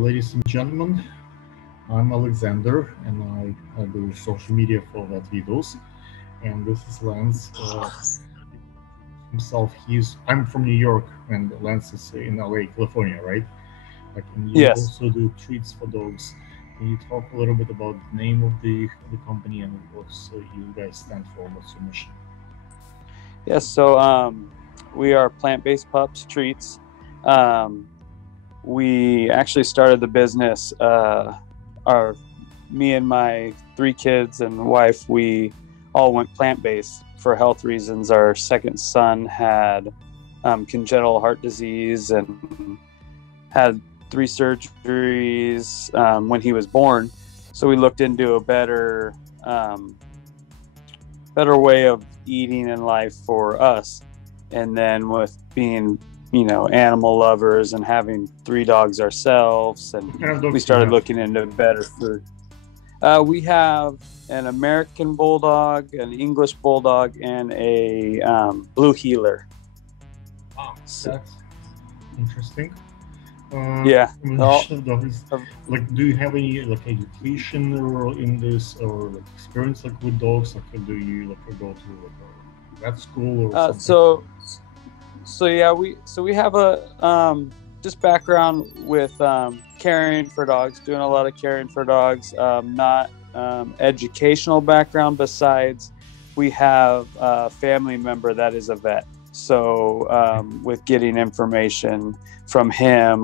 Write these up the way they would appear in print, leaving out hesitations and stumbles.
Ladies and gentlemen, I'm Alexander and I do social media for VetVittles. And this is Lance. Himself, I'm from New York and Lance is in LA, California, right? Like, and you Yes. also do treats for dogs. Can you talk a little bit about the name of the company and what's you guys stand for? What's your mission? Yes. So we are plant-based pups treats. Um, we actually started the business. Our Me and my three kids and wife, we all went plant-based for health reasons. Our second son had congenital heart disease and had three surgeries when he was born. So we looked into a better way of eating in life for us. And then with being, animal lovers and having three dogs ourselves, and What kind of we dogs do you started have? looking into better food. We have an American Bulldog, an English Bulldog, and a Blue Heeler. Wow, So, that's interesting. yeah. All, Combination of dogs. Like, do you have any like education or in this or like experience like with dogs? Like, do you like go to like a vet school or uh, something? so so we have a just background with caring for dogs, doing a lot of caring for dogs, not educational background. Besides, we have a family member that is a vet, so with getting information from him,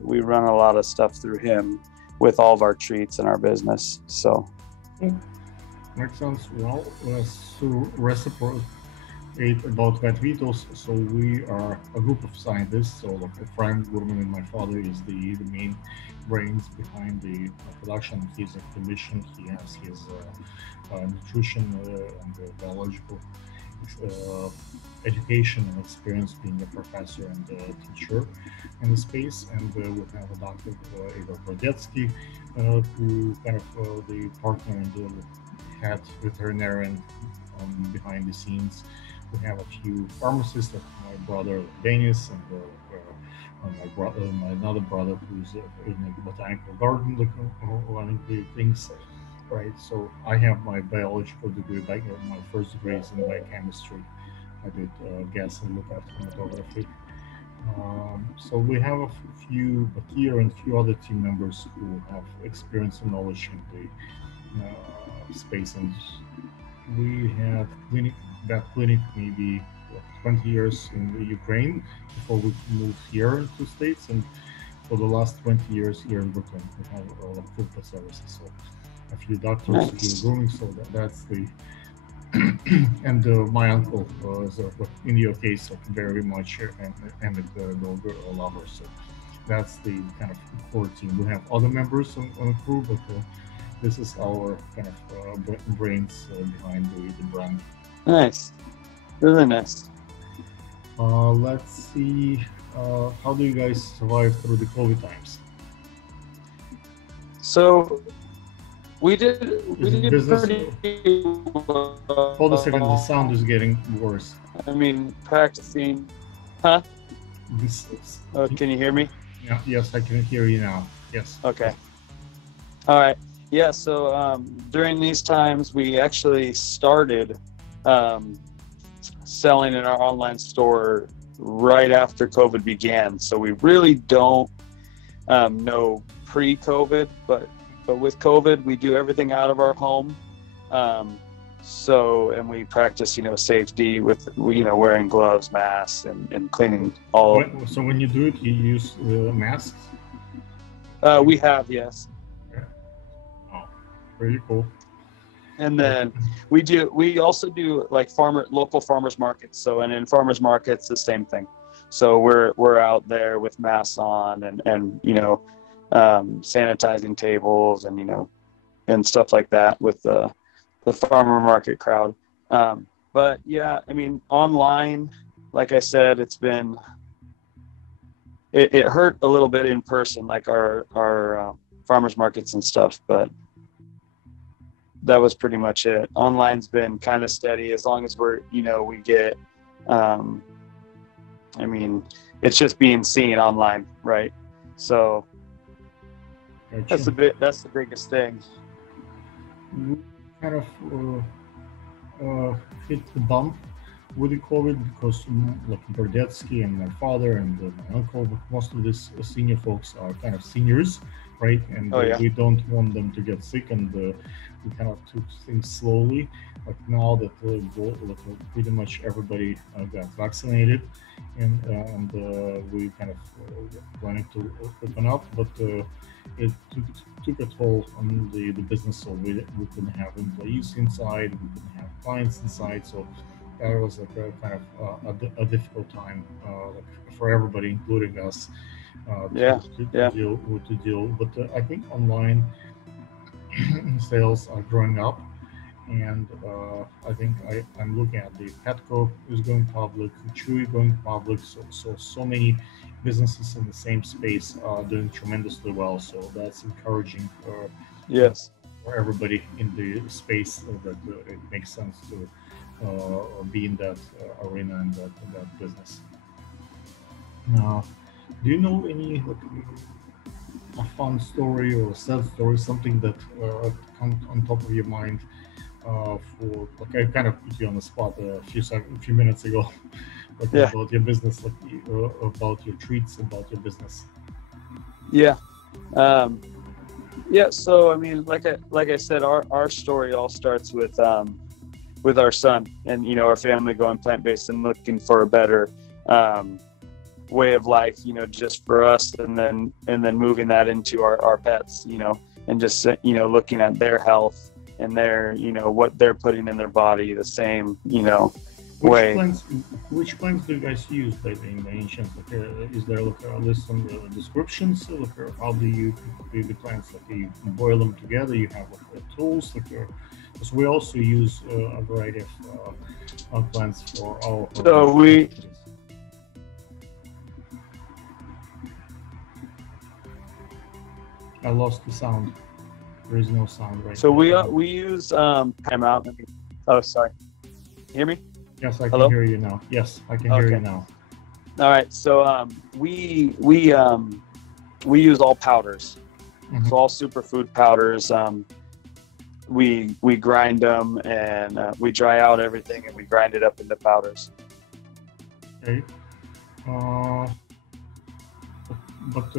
we run a lot of stuff through him with all of our treats in our business. So Oh, makes sense. Well, so reciprocate about VetVittles. So we are a group of scientists. So like Frank Gurman and my father is the main brains behind the production. He's a clinician. He has his nutrition and biological uh, education and experience being a professor and a teacher in the space. And we have a doctor, Igor Brodetsky, who kind of the partner and the head veterinarian behind the scenes. We have a few pharmacists, like my brother Denis, and my another brother who's in a botanical garden, running the things. Right, so I have my biological degree, my first degree is in biochemistry. I did gas and lookup chromatography. So we have a few, Bakir and a few other team members who have experience and knowledge in the space, and we had that clinic maybe 20 years in the Ukraine before we moved here to States, and for the last 20 years here in Brooklyn, we have all of food services. So a few doctors, a few nice. grooming. So that's the and my uncle was in your case very much and the dog lover. So that's the kind of core team. We have other members on the crew, but this is our kind of brains behind the brand. Nice. Really nice. Let's see. How do you guys survive through the COVID times? So we Is it did business? pretty Hold a well. second. The sound is getting worse. I mean, practicing. Huh? This, Oh, can you hear me? yeah, yes, I can hear you now. Yes. Okay. All right. Yeah. So during these times, we actually started um, selling in our online store right after COVID began. So we really don't know pre-COVID, but with COVID, we do everything out of our home. Um, and we practice, safety with, wearing gloves, masks, and cleaning all. So when you do it, you use masks. We have, yes. Yeah. Oh, pretty cool. And Like, then we also do like local farmers markets. So, and in farmers markets, the same thing. So we're out there with masks on and sanitizing tables and, and stuff like that with the farmer market crowd. But yeah, I mean, online, like I said, it hurt a little bit in person, like our farmers markets and stuff, but that was pretty much it. Online's been kind of steady as long as we get, um, I mean, it's just being seen online, right? So Gotcha. That's the biggest thing. We kind of hit the bump with the COVID because like Berdetsky and my father and my uncle, most of these senior folks are kind of seniors, right? And Oh yeah. we don't want them to get sick, and we kind of took things slowly. Like now that pretty much everybody got vaccinated, and we kind of planning to open up, but it took a toll on the business. So we couldn't have employees inside, we couldn't have clients inside, so that was like a kind of a difficult time like for everybody, including us, to deal. But I think online sales are growing up, and I think I'm looking at the Petco is going public, Chewy going public, so many businesses in the same space are doing tremendously well. So that's encouraging Yes. for everybody in the space that it makes sense to be in that arena and that business. Now, do you know any like a fun story or a sad story, something that comes on top of your mind for like I kind of put you on the spot a few minutes ago, like Yeah. about your business, like about your treats, about your business. Yeah. Yeah. So I mean, like I said, our story all starts with our son and our family going plant-based and looking for a better way of life, just for us, and then moving that into our pets, and just looking at their health and their what they're putting in their body the same way. Which plants do you guys use by the ancients? Like, is there like a list on the descriptions? Like, how do you do the plants? Like, you boil them together. You have like tools. Like, because we also use a variety of plants for our. So we. I lost the sound. There is no sound right so now. we use time out. Oh, sorry. You hear me? Yes, I can Hello? hear you now. Yes, I can hear you now. All right. So we use all powders. Mhm. So all superfood powders. We grind them and we dry out everything and we grind it up into powders. Okay. But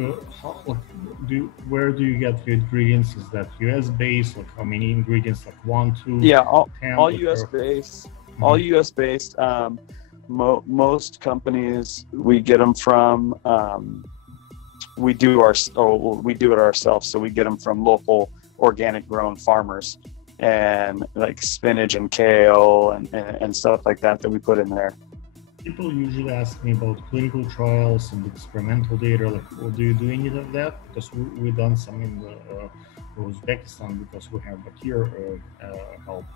where do you get the ingredients? Is that US based? Like how many ingredients? Like 1, 2? Yeah, all 10, US based. All US based. Most companies we get them from. We do it ourselves. So we get them from local organic grown farmers, and like spinach and kale and stuff like that we put in there. People usually ask me about clinical trials and experimental data. Like, do you do any of that? Because we've done some in Uzbekistan, because we have Bakir help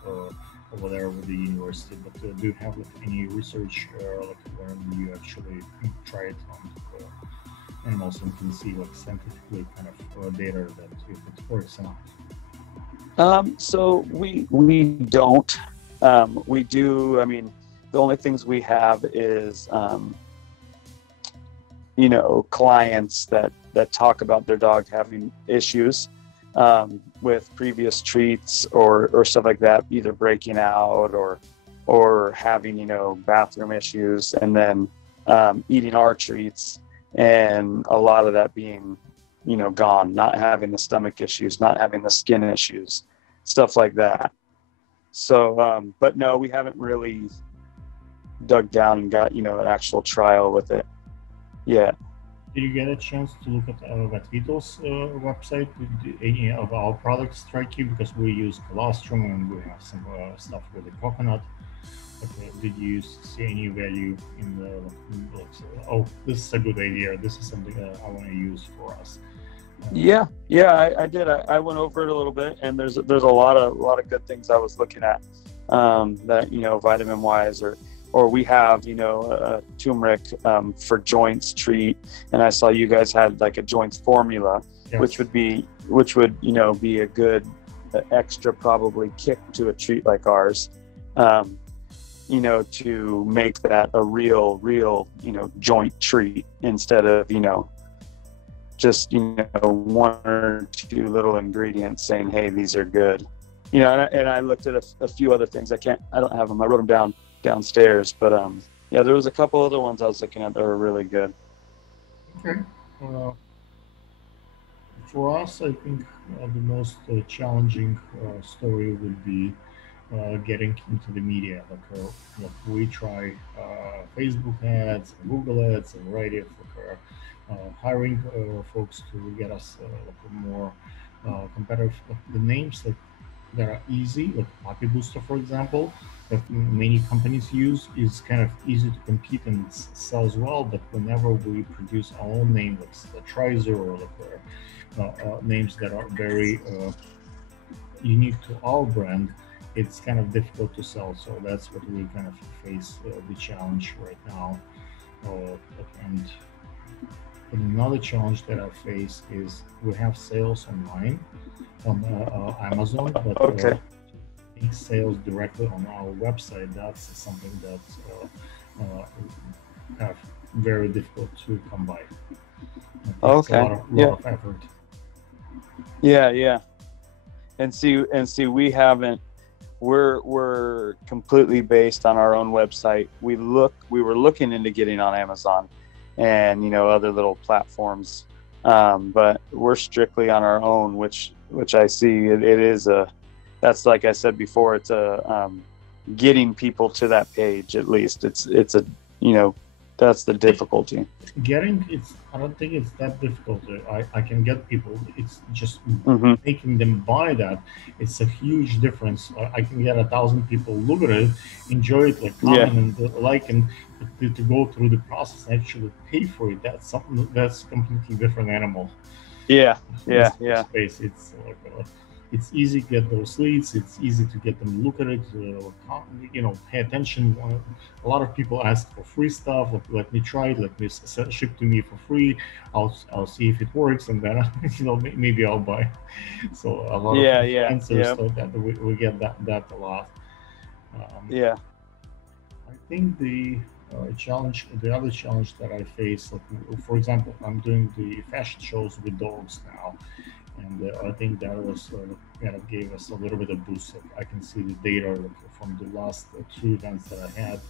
over there with the university. But do you have like any research like where you actually try it on animals and can see like scientifically kind of data that if it works or not? So we don't. We do. I mean, the only things we have is, clients that talk about their dog having issues with previous treats or stuff like that, either breaking out or having, bathroom issues, and then eating our treats, and a lot of that being, gone, not having the stomach issues, not having the skin issues, stuff like that. So, but no, we haven't really dug down and got an actual trial with it yet. Did you get a chance to look at VetVittles website? Did any of our products strike you? Because we use colostrum and we have some stuff with the coconut. But, did you see any value in the oh, this is a good idea, this is something that I want to use for us? Yeah, I did. I went over it a little bit, and there's a lot of good things I was looking at that vitamin wise, or we have a turmeric for joints treat, and I saw you guys had like a joints formula. Yes. which would be a good extra probably kick to a treat like ours, to make that a real joint treat instead of just, one or two little ingredients saying, hey, these are good. And I looked at a few other things. I don't have them. I wrote them down downstairs, but yeah, there was a couple other ones I was looking at that were really good. Okay. For us, I think the most challenging story would be getting into the media. Like we try Facebook ads, and Google ads, and variety of hiring folks to get us like more competitive. Like the names that are easy, like Poppy Booster, for example, that many companies use, is kind of easy to compete and sells well. But whenever we produce our own name, like the Trizer or like names that are very unique to our brand, it's kind of difficult to sell. So that's what we kind of face the challenge right now. And another challenge that I face is we have sales online on Amazon, but Okay. sales directly on our website, that's something that's kind of very difficult to come by. It's Okay. a lot of effort. Yeah. And see, we're completely based on our own website. We were looking into getting on Amazon and, other little platforms. But we're strictly on our own, which I see it is that's, like I said before, it's getting people to that page. At least it's that's the difficulty. I don't think it's that difficult. I can get people. It's just Mm-hmm. making them buy that. It's a huge difference. I can get 1,000 people look at it, enjoy it, like comment and like, and to go through the process and actually pay for it. That's something that's completely different animal. Yeah. Space. It's like it's easy to get those leads. It's easy to get them to look at it, pay attention. A lot of people ask for free stuff. Let me try it. Let me ship to me for free. I'll see if it works, and then maybe I'll buy. So a lot of influencers thought that we get that a lot. I think the other challenge that I face, like, for example, I'm doing the fashion shows with dogs now. And I think that was kind of gave us a little bit of boost. I can see the data from the last 2 events that I had.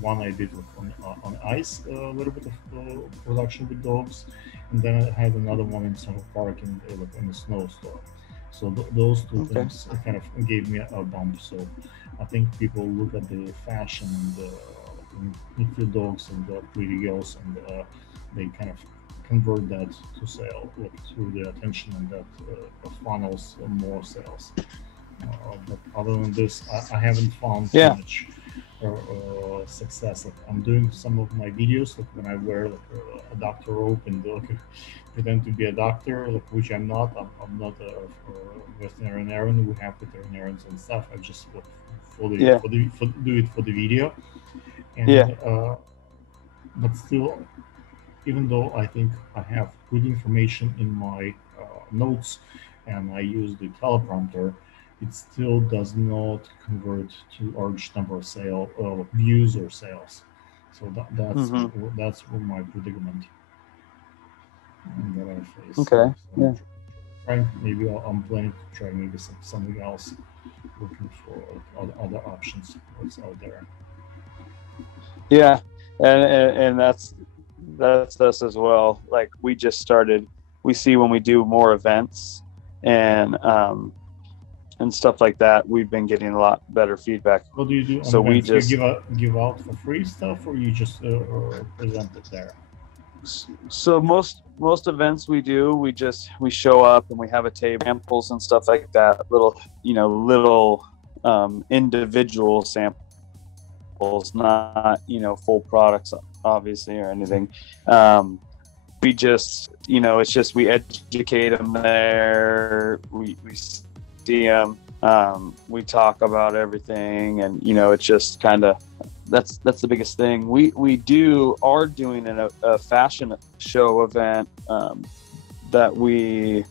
One I did on ice, a little bit of production with dogs, and then I had another one in Central Park in the snowstorm. So those two things kind of gave me a bump. So I think people look at the fashion and the dogs and the pretty girls, and they kind of convert that to sale, like through the attention, and that funnels more sales. But other than this, I haven't found too much success. Like, I'm doing some of my videos, like when I wear a doctor robe and pretend to be a doctor, which I'm not. I'm not a veterinarian. We have veterinarians and stuff. I just do it for the video. And but still, even though I think I have good information in my notes and I use the teleprompter, it still does not convert to large number of views or sales. So that's my predicament that I face. Okay. So maybe I'm planning to try maybe something else, looking for other options what's out there. Yeah, and that's us as well. Like, we just started. We see when we do more events and stuff like that, we've been getting a lot better feedback. What do you do? So we just give out for free stuff, or you just present it there? So most events we do, we show up and we have a table, samples and stuff like that. Little individual samples, not full products, obviously, or anything. We just it's just we educate them are we see them, we talk about everything, and it's just kind of that's the biggest thing. We are doing a fashion show event that we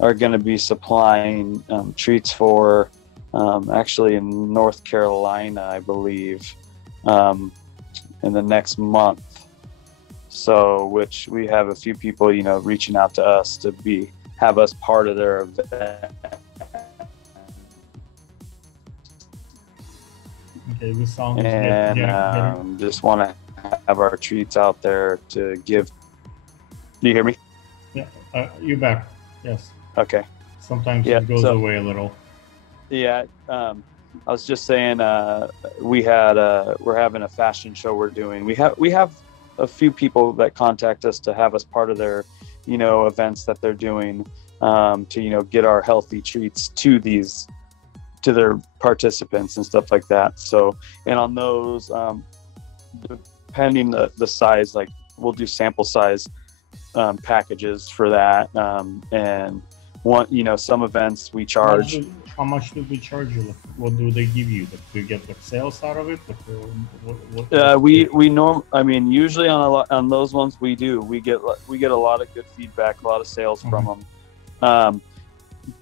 are going to be supplying treats for, actually in North Carolina, I believe, in the next month. So, which we have a few people, you know, reaching out to us to have us part of their event. Okay, this sound is And getting. just want to have our treats out there to give. Do you hear me? Yeah, you back? Yes. Okay. Sometimes Yeah. it goes So away a little. yeah, I was just saying we're having a fashion show we're doing. We have a few people that contact us to have us part of their, you know, events that they're doing, to, you know, get our healthy treats to their participants and stuff like that. So, and on those, depending the size, like we'll do sample size packages for that, and one, you know, some events we charge. How much do they charge you? Like, what do they give you? Like, do you get like sales out of it? Like, I mean, usually on those ones we get a lot of good feedback, a lot of sales from them.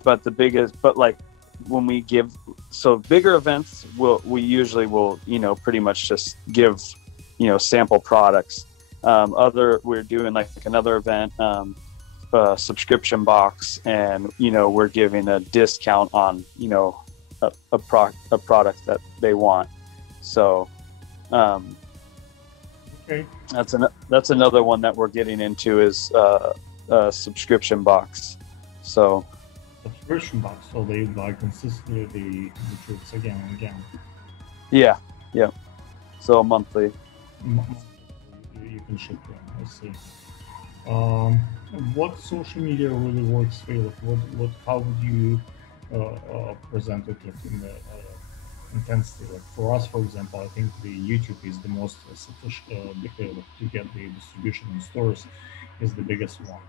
But like when we give, so bigger events, we usually will, you know, pretty much just give, you know, sample products. We're doing like another event, subscription box, and, you know, we're giving a discount on, you know, a product that they want. So okay, that's another one that we're getting into is a subscription box. So subscription box, so they buy consistently the treats again and again. yeah. So monthly. You can ship them. I see. What social media really works for you? Like, how would you present it, like, in the intensity? Like for us, for example, I think the YouTube is the most sufficient to get the distribution in stores is the biggest one,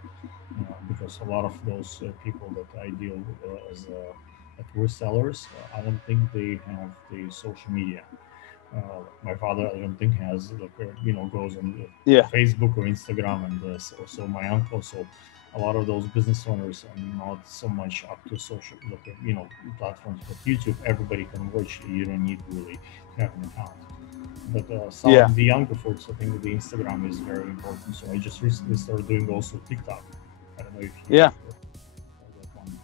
because a lot of those people that I deal with as resellers, I don't think they have the social media. My father, I don't think has, like, goes on Facebook or Instagram, and so my uncle. So a lot of those business owners are not so much up to social, like, platforms. But YouTube, everybody can watch. You don't need really to have an account. But some of the younger folks, I think the Instagram is very important. So I just recently started doing also TikTok. I don't know if you that one.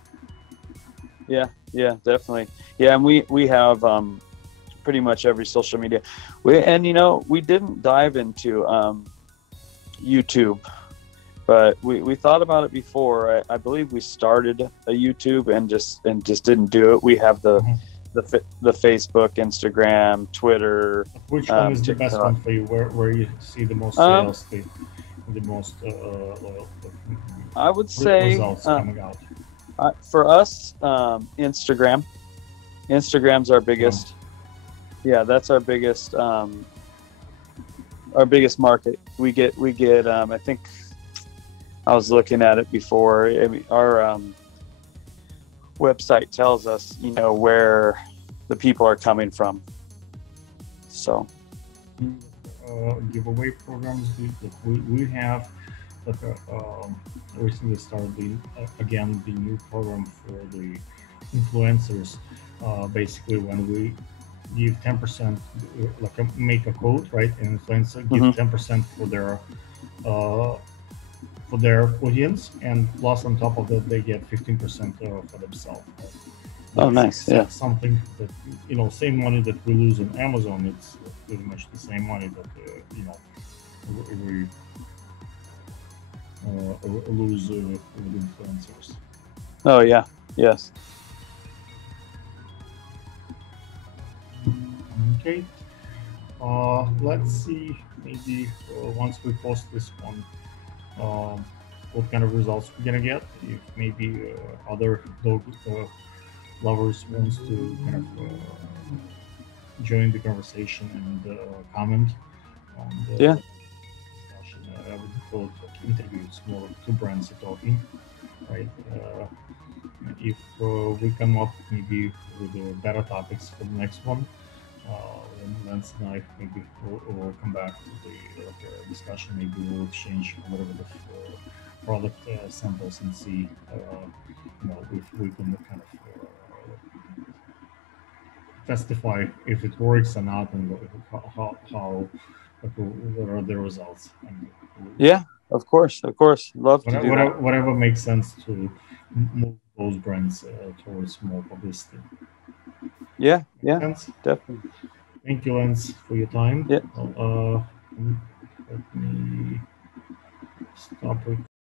Yeah, definitely. Yeah, and we have pretty much every social media. We didn't dive into YouTube, but we thought about it before. I believe we started a YouTube and just didn't do it. We have the Facebook, Instagram, Twitter. Which one is TikTok. The best one for you? Where you see the most sales, the most I would say results coming out? For us, Instagram. Instagram's our biggest. Yeah, that's our biggest market. We get I think I was looking at it before. I mean, our website tells us, you know, where the people are coming from. So giveaway programs, we have like recently started the new program for the influencers. Basically, when we give 10%, like make a code, right? And influencer give 10% for their audience, and plus on top of that they get 15% for themselves. Oh, nice. Yeah. Something that, same money that we lose on Amazon, it's pretty much the same money that we lose with influencers. Oh yeah. Yes. Okay. Let's see, maybe once we post this one, what kind of results we're gonna get. If maybe other dog lovers wants to kind of join the conversation and comment on the discussion. I would call it like interviews, more like two brands are talking, right? If we come up maybe with better topics for the next one, Lance and I maybe we'll come back to the discussion. Maybe we'll exchange a little bit of product samples and see, if we can kind of testify if it works or not, and what are the results. Yeah, of course. Love to do that. Whatever makes sense to move those brands towards more publicity. Yeah, Makes sense? definitely. Thank you, Lance, for your time. Yeah. Let me stop recording.